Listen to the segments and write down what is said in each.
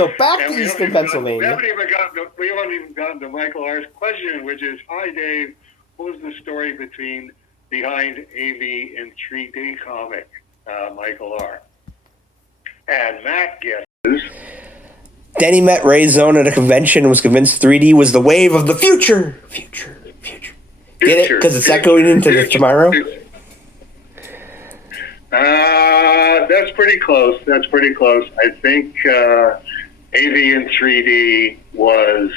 So back And to Eastern Pennsylvania. We haven't even gotten to Michael R.'s question, which is, hi, Dave, what was the story behind AV and 3D comic, Michael R.? And Matt guesses. Denny met Ray Zone at a convention and was convinced 3D was the wave of the future. Future. Get it? Because it's echoing into the tomorrow? That's pretty close. I think AV in 3D was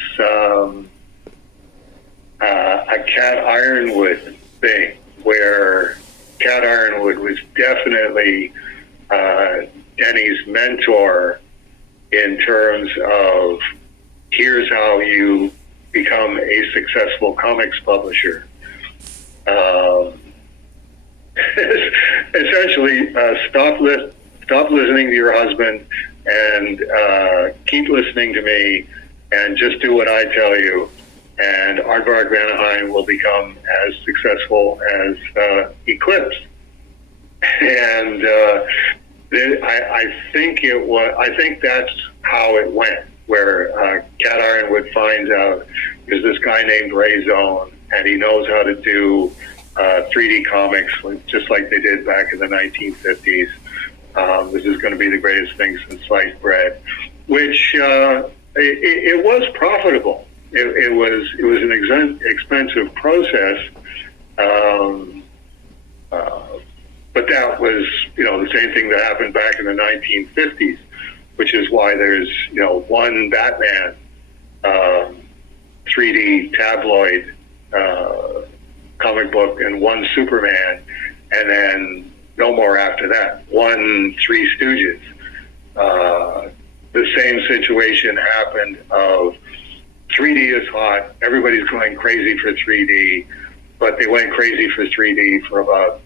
a Cat Ironwood thing, where Cat Ironwood was definitely Denny's mentor in terms of here's how you become a successful comics publisher. Essentially, stop listening to your husband and keep listening to me and just do what I tell you, and Aardvark-Vanaheim will become as successful as Eclipse. And I think that's how it went, where Cat Ironwood finds out there's this guy named Ray Zone, and he knows how to do 3D comics, just like they did back in the 1950s. This is going to be the greatest thing since sliced bread, which it was profitable. It was an expensive process, but that was the same thing that happened back in the 1950s, which is why there's one Batman 3D tabloid comic book and one Superman, and then no more after that. One Three Stooges. The same situation happened of 3D is hot, everybody's going crazy for 3D, but they went crazy for 3D for about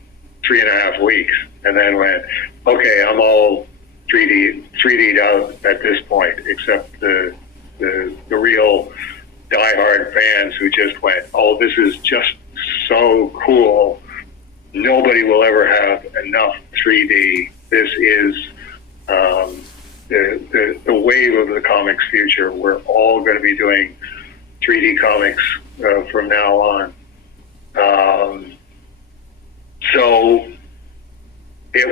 3.5 weeks, and then went, okay, I'm all 3D'd out at this point, except the real diehard fans who just went, oh, this is just so cool. Nobody will ever have enough 3D. This is the wave of the comics future. We're all going to be doing 3D comics from now on. So it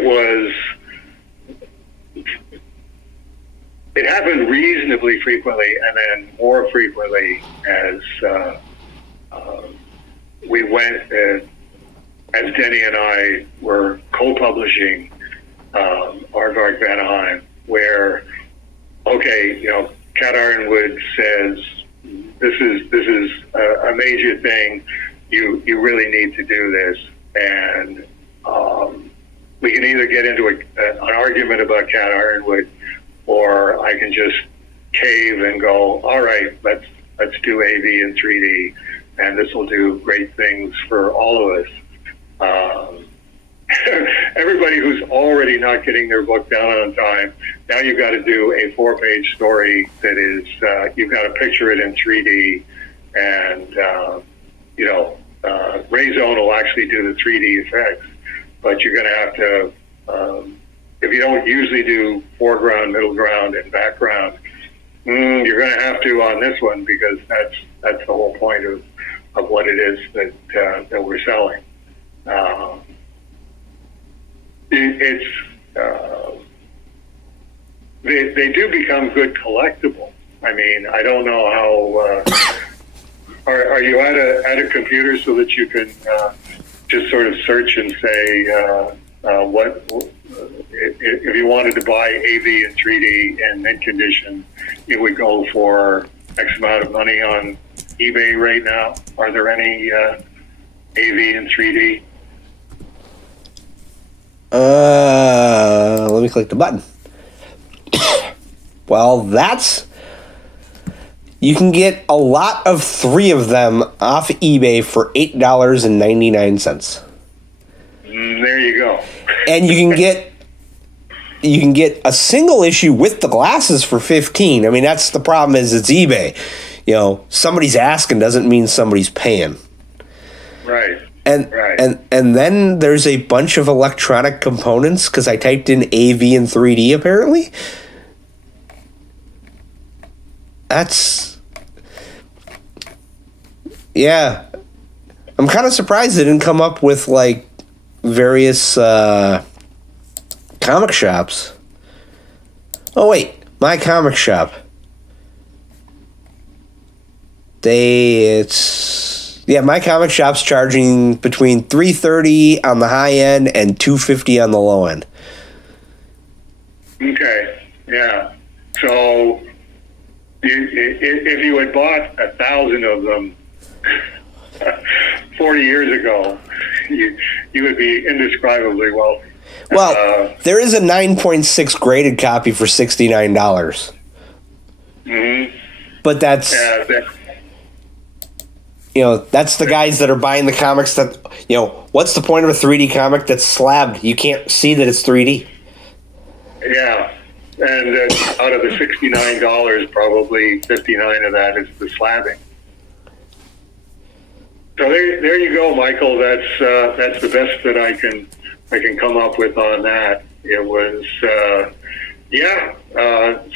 happened reasonably frequently, and then more frequently as we went, as Denny and I were co-publishing Aardvark-Vanaheim, where, okay, Cat Ironwood says, this is a major thing, you really need to do this, and we can either get into an argument about Cat Ironwood, or I can just cave and go, all right, let's do AV in 3D, and this will do great things for all of us. Everybody who's already not getting their book down on time, now you've got to do a 4-page story that is, you've got to picture it in 3D, and Ray Zone will actually do the 3D effects, but you're going to have to, if you don't usually do foreground, middle ground, and background, you're going to have to on this one, because that's the whole point of what it is that we're selling. They do become good collectibles. I mean, I don't know how. Are you at a computer so that you can just sort of search and say what if you wanted to buy AV in 3D in mint condition, it would go for X amount of money on eBay right now? Are there any AV in 3D? Let me click the button. Well, you can get a lot of 3 of them off eBay for $8.99. There you go. And you can get a single issue with the glasses for $15. I mean, that's the problem, is it's eBay. Somebody's asking doesn't mean somebody's paying. Right. And then there's a bunch of electronic components, because I typed in AV in 3D apparently. That's, yeah. I'm kind of surprised they didn't come up with like various comic shops. Oh wait, My Comic Shop. My Comic Shop's charging between $330 on the high end and $250 on the low end. Okay, yeah. So if you had bought 1,000 of them 40 years ago, you would be indescribably wealthy. Well, there is a 9.6 graded copy for $69. Mm-hmm. But that's that's the guys that are buying the comics that, what's the point of a 3D comic that's slabbed? You can't see that it's 3D. Yeah. And out of the $69, probably 59 of that is the slabbing. So there you go, Michael. That's the best that I can come up with on that. It was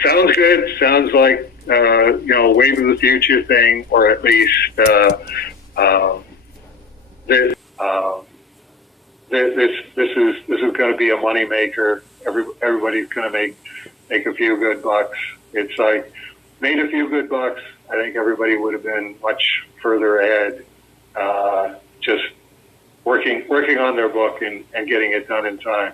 sounds good. Sounds like wave of the future thing, or at least this is going to be a money maker. Everybody's going to make a few good bucks. It's like, made a few good bucks. I think everybody would have been much further ahead. Just working on their book and getting it done in time.